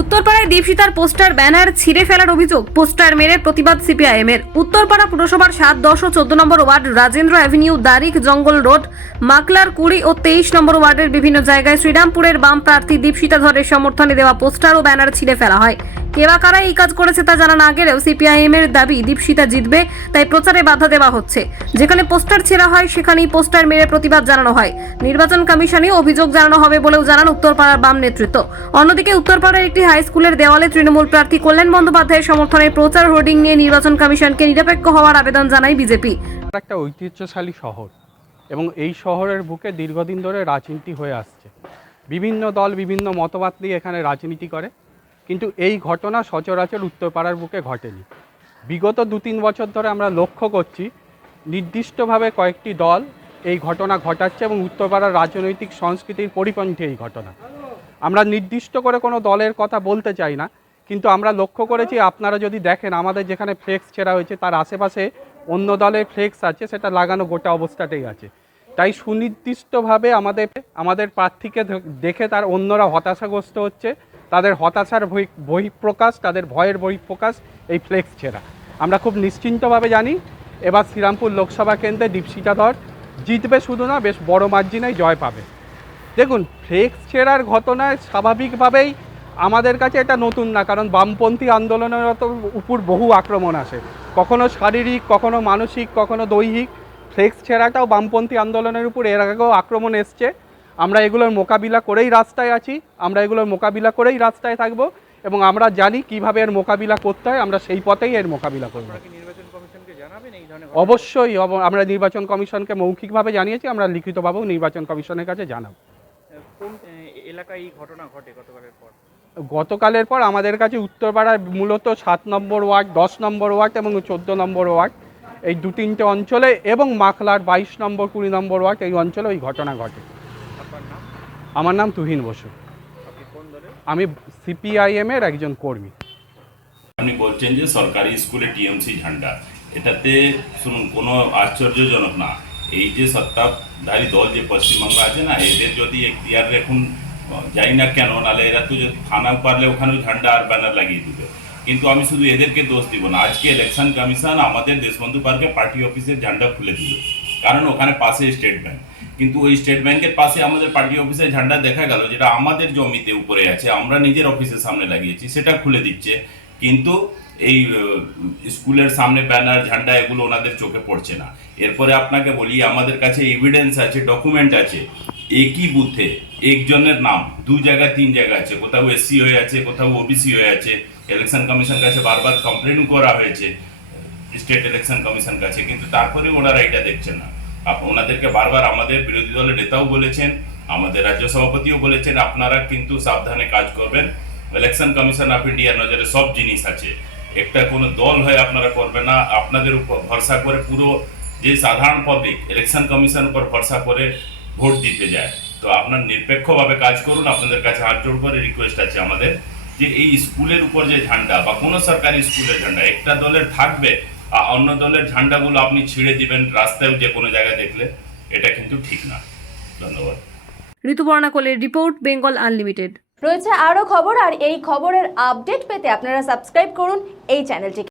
উত্তরপাড়ায় দীপশিতার poster banner ছিঁড়ে ফেলার অভিযোগ, পোস্টার মেরে প্রতিবাদ সিপিআইএম এর। উত্তরপাড়া পুরসভার 7, 10 ও 14 নম্বর ওয়ার্ড, রাজেন্দ্র অ্যাভিনিউ, দারিক জঙ্গল রোড, মাকলার 20 ও 23 নম্বর ওয়ার্ডের বিভিন্ন জায়গায় শ্রীরামপুরের বাম প্রার্থী দীপশিতা ধরের সমর্থনে দেওয়া পোস্টার ও ব্যানার ছিঁড়ে ফেলা হয়। কে বা কারা এই কাজ করেছে তা জানা না গেলেও সিপিআইএম এর দাবি দীপশিতা জিতবে, তাই প্রচারে বাধা দেওয়া হচ্ছে। যেখানে পোস্টার ছেঁড়া হয় সেখানেই পোস্টার মেরে প্রতিবাদ জানানো হয়। নির্বাচন কমিশনে অভিযোগ জানানো হবে বলেও জানান উত্তরপাড়ার বাম নেতৃত্ব। অন্যদিকে উত্তরপাড়ার একটি হাই স্কুলের দেওয়ালে তৃণমূল প্রার্থী কল্যাণ বন্দ্যোপাধ্যায়ের সমর্থনে প্রচার হোর্ডিং নিয়ে নির্বাচন কমিশনকে নিরপেক্ষ হওয়ার আবেদন জানায় বিজেপি। একটা ঐতিহ্যশালী শহর এবং এই শহরের বুকে দীর্ঘদিন ধরে রাজনীতি হয়ে আসছে। বিভিন্ন দল বিভিন্ন মতবাদ নিয়ে এখানে রাজনীতি করে, কিন্তু এই ঘটনা সচরাচর উত্তরপাড়ার বুকে ঘটেনি। বিগত 2-3 বছর ধরে আমরা লক্ষ্য করছি নির্দিষ্টভাবে কয়েকটি দল এই ঘটনা ঘটাচ্ছে এবং উত্তরপাড়ার রাজনৈতিক সংস্কৃতির পরিপন্থী এই ঘটনা। আমরা নির্দিষ্ট করে কোনো দলের কথা বলতে চাই না, কিন্তু আমরা লক্ষ্য করেছি, আপনারা যদি দেখেন আমাদের যেখানে ফ্লেক্স ছেঁড়া হয়েছে তার আশেপাশে অন্য দলের ফ্লেক্স আছে, সেটা লাগানো গোটা অবস্থাতেই আছে। তাই সুনির্দিষ্টভাবে আমাদের প্রার্থীকে দেখে তার অন্যরা হতাশাগ্রস্ত হচ্ছে, তাদের হতাশার বহিঃপ্রকাশ, তাদের ভয়ের বহিঃপ্রকাশ এই ফ্লেক্স ছেঁড়া। আমরা খুব নিশ্চিন্তভাবে জানি এবার শ্রীরামপুর লোকসভা কেন্দ্রে দীপশিতা ধর জিতবে, শুধু না বেশ বড় মার্জিনেই জয় পাবে। দেখুন, ফ্লেক্স ছেঁড়ার ঘটনায় স্বাভাবিকভাবেই আমাদের কাছে এটা নতুন না, কারণ বামপন্থী আন্দোলনের উপর বহু আক্রমণ আসে, কখনো শারীরিক, কখনো মানসিক, কখনো দৈহিক। ফ্লেক্স ছেঁড়াটাও বামপন্থী আন্দোলনের উপর এর আগেও আক্রমণ এসছে। আমরা এগুলোর মোকাবিলা করেই রাস্তায় আছি, আমরা এগুলোর মোকাবিলা করেই রাস্তায় থাকব এবং আমরা জানি কিভাবে এর মোকাবিলা করতে হয়, আমরা সেই পথেই এর মোকাবিলা করব। অবশ্যই আমরা নির্বাচন কমিশনকে মৌখিকভাবে জানিয়েছি, আমরা লিখিতভাবেও নির্বাচন কমিশনের কাছে জানাবো। কোন এলাকায় এই ঘটনা ঘটে গতকালের পর আমাদের কাছে উত্তরপাড়ার মূলত 7 নম্বর ওয়ার্ড, 10 নম্বর ওয়ার্ড এবং 14 নম্বর ওয়ার্ড, এই 2-3টে অঞ্চলে এবং মাখলার 22 নম্বর, 20 নম্বর ওয়ার্ড, এই অঞ্চলে ওই ঘটনা ঘটে। আমার নাম তুহিন বসু, আমি সিপিআইএম এর একজন কর্মী। আপনি বলছেন যে সরকারি স্কুলে টিএমসি ঝান্ডা, এটাতে শুনুন কোনো আশ্চর্যজনক না। এই যে সত্তাধারী দল যে পশ্চিমবঙ্গ আছে না, এদের যদি এখতিয়ার এখন যাই না কেন, নাহলে এরা তো যদি থানা পারলে ওখানেও ঝান্ডা আর ব্যানার লাগিয়ে দিবে। কিন্তু আমি শুধু এদেরকে দোষ দিব না, আজকে ইলেকশন কমিশন আমাদের দেশবন্ধু পার্কে পার্টি অফিসের ঝান্ডা খুলে দিল, কারণ ওখানে পাশে স্টেট ব্যাংক। কিন্তু ওই স্টেট ব্যাংকের পাশে আমাদের পার্টি অফিসের ঝান্ডা দেখা গেল, যেটা আমাদের জমিতে উপরে আছে, আমরা নিজের অফিসের সামনে লাগিয়েছি, সেটা খুলে দিচ্ছে। কিন্তু এই স্কুলের সামনে ব্যানার, ঝান্ডা, এগুলো ওনাদের চোখে পড়ছে না। এরপরে আপনাকে বলি, আমাদের কাছে এভিডেন্স আছে, ডকুমেন্ট আছে, একই বুথে একজনের নাম 2 জায়গা 3 জায়গা আছে, কোথাও এসসি হয়ে আছে, কোথাও ওবিসি হয়ে আছে। ইলেকশন কমিশন কাছে বারবার কমপ্লেনও করা হয়েছে স্টেট ইলেকশন কমিশন কাছে, কিন্তু তারপরে ওনারা এটা দেখছেন না। ওনাদেরকে বারবার আমাদের বিরোধী দলের নেতাও বলেছেন, আমাদের রাজ্য সভাপতিও বলেছেন, আপনারা কিন্তু সাবধানে কাজ করবেন। ইলেকশন কমিশন অফ ইন্ডিয়ার নজরে সব জিনিস আছে, একটা কোনো দল হয়ে আপনারা করবেন না। আপনাদের উপর ভরসা করে পুরো যে সাধারণ পাবলিক ইলেকশন কমিশন উপর ভরসা করে ভোট দিতে যায়, তো আপনার নিরপেক্ষভাবে কাজ করুন। আপনাদের কাছে হাত জোড় করে রিকোয়েস্ট আছে আমাদের, যে এই স্কুলের উপর যে ঝান্ডা বা কোনো সরকারি স্কুলের ঝান্ডা একটা দলের থাকবে আর অন্য দলের ঝান্ডাগুলো আপনি ছিঁড়ে দিবেন রাস্তায় যে কোনো জায়গায় দেখলে, এটা কিন্তু ঠিক না। ধন্যবাদ। ঋতুপর্ণা কোলের রিপোর্ট, বেঙ্গল আনলিমিটেড। রয়েছে আরও খবর, আর এই খবরের আপডেট পেতে আপনারা সাবস্ক্রাইব করুন এই চ্যানেলটিকে।